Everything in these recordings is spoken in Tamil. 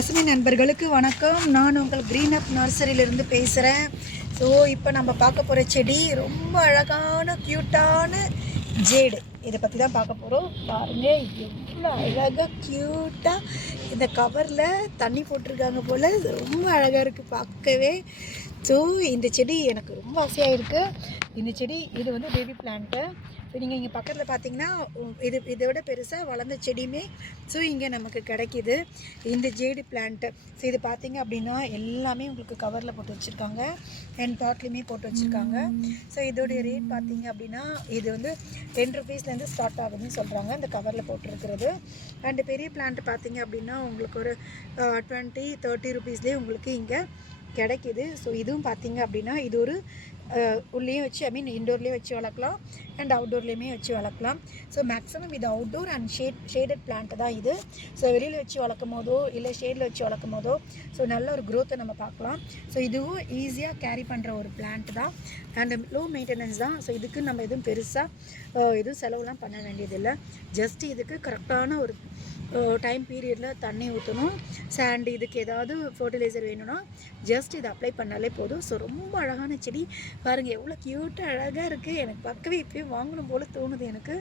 பசுமை நண்பர்களுக்கு வணக்கம். நான் உங்கள் க்ரீன் அப் நர்சரியிலிருந்து பேசுகிறேன். ஸோ இப்போ நம்ம பார்க்க போகிற செடி ரொம்ப அழகான க்யூட்டான ஜேடு. இதை பற்றி தான் பார்க்க போகிறோம். பாருங்கள் எவ்வளோ அழகாக க்யூட்டாக இந்த கவரில் தண்ணி போட்டிருக்காங்க போல். ரொம்ப அழகாக இருக்குது பார்க்கவே. ஸோ இந்த செடி எனக்கு ரொம்ப ஆசையாக இருக்குது. இந்த செடி இது வந்து பேபி பிளான்ட்டு. ஸோ நீங்கள் இங்கே பக்கத்தில் பார்த்தீங்கன்னா இதோட பெருசாக வளர்ந்த செடியுமே ஸோ இங்கே நமக்கு கிடைக்கிது. இந்த ஜேடு பிளான்ட்டு ஸோ இது பார்த்தீங்க அப்படின்னா எல்லாமே உங்களுக்கு கவரில் போட்டு வச்சுருக்காங்க அண்ட் பாட்லேயுமே போட்டு வச்சுருக்காங்க. ஸோ இதோடைய ரேட் பார்த்தீங்க அப்படின்னா இது வந்து 10 ரூபீஸ்லேருந்து ஸ்டார்ட் ஆகுதுன்னு சொல்கிறாங்க இந்த கவரில் போட்டிருக்கிறது. அண்டு பெரிய பிளான்ட்டு பார்த்தீங்க அப்படின்னா உங்களுக்கு ஒரு 20-30 ரூபீஸ்லேயே உங்களுக்கு இங்கே கிடைக்கிது. ஸோ இதுவும் பார்த்தீங்க அப்படின்னா இது ஒரு உள்ளேயும் வச்சு இன்டோர்லேயும் வச்சு வளர்க்கலாம் அண்ட் அவுட்டோர்லேயுமே வச்சு வளர்க்கலாம். ஸோ மேக்ஸிமம் இது அவுட்டோர் அண்ட் ஷேடட் பிளான்ட்டு தான் இது. ஸோ வெளியில் வச்சு வளர்க்கும் போதோ இல்லை ஷேடில் வச்சு வளர்க்கும் போதோ ஸோ நல்ல ஒரு க்ரோத்தை நம்ம பார்க்கலாம். ஸோ இதுவும் ஈஸியாக கேரி பண்ணுற ஒரு பிளான்ட் தான் அண்ட் லோ மெயின்டெனன்ஸ் தான். ஸோ இதுக்கு நம்ம எதுவும் பெருசாக எதுவும் செலவுலாம் பண்ண வேண்டியதில்லை. ஜஸ்ட் இதுக்கு கரெக்டான ஒரு டைம் பீரியடில் தண்ணி ஊற்றணும். சாண்டு இதுக்கு ஏதாவது ஃபர்டிலைசர் வேணும்னா ஜஸ்ட் இதை அப்ளை பண்ணாலே போதும். ஸோ ரொம்ப அழகான செடி பாருங்கள், எவ்வளோ க்யூட்டாக அழகாக இருக்குது. எனக்கு பார்க்கவே இப்போயும் வாங்கணும் போல் தோணுது எனக்கு.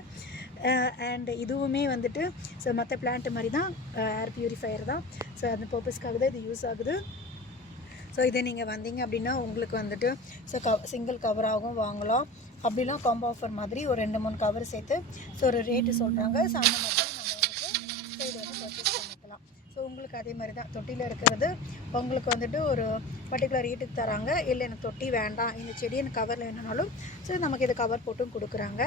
அண்ட் இதுவுமே வந்துட்டு ஸோ மற்ற பிளான்ட்டு மாதிரி தான் ஏர் ப்யூரிஃபையர் தான். ஸோ அந்த பர்பஸ்க்காக தான் இது யூஸ் ஆகுது. ஸோ இதை நீங்கள் வந்தீங்க அப்படின்னா உங்களுக்கு வந்துட்டு ஸோ சிங்கிள் கவராகவும் வாங்கலாம். அப்படிலாம் காம்போ ஆஃபர் மாதிரி ஒரு 2-3 கவர் சேர்த்து ஸோ ஒரு ரேட்டு சொல்கிறாங்க. ஸோ அந்த மாதிரி இதை வந்து பர்ச்சேஸ் பண்ணிக்கலாம். ஸோ உங்களுக்கு அதே மாதிரி தான் தொட்டியில் இருக்கிறது உங்களுக்கு வந்துட்டு ஒரு பர்டிகுலர் ரேட்டுக்கு தராங்க. இல்லை எனக்கு தொட்டி வேண்டாம், இந்த செடி எனக்கு கவரில் வேணும்னாலும் ஸோ நமக்கு இதை கவர் போட்டும் கொடுக்குறாங்க.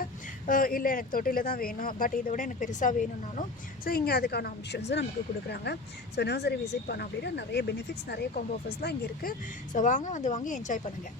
இல்லை எனக்கு தொட்டியில் தான் வேணும் பட் இதை விட எனக்கு பெருசாக வேணும்னாலும் ஸோ இங்கே அதுக்கான ஆப்ஷன்ஸும் நமக்கு கொடுக்குறாங்க. ஸோ நர்சரி விசிட் பண்ணோம் அப்படின்னா நிறைய பெனிஃபிட்ஸ், நிறைய காம்போ ஆஃபர்ஸ்லாம் இங்கே இருக்குது. ஸோ வாங்கி என்ஜாய் பண்ணுங்கள்.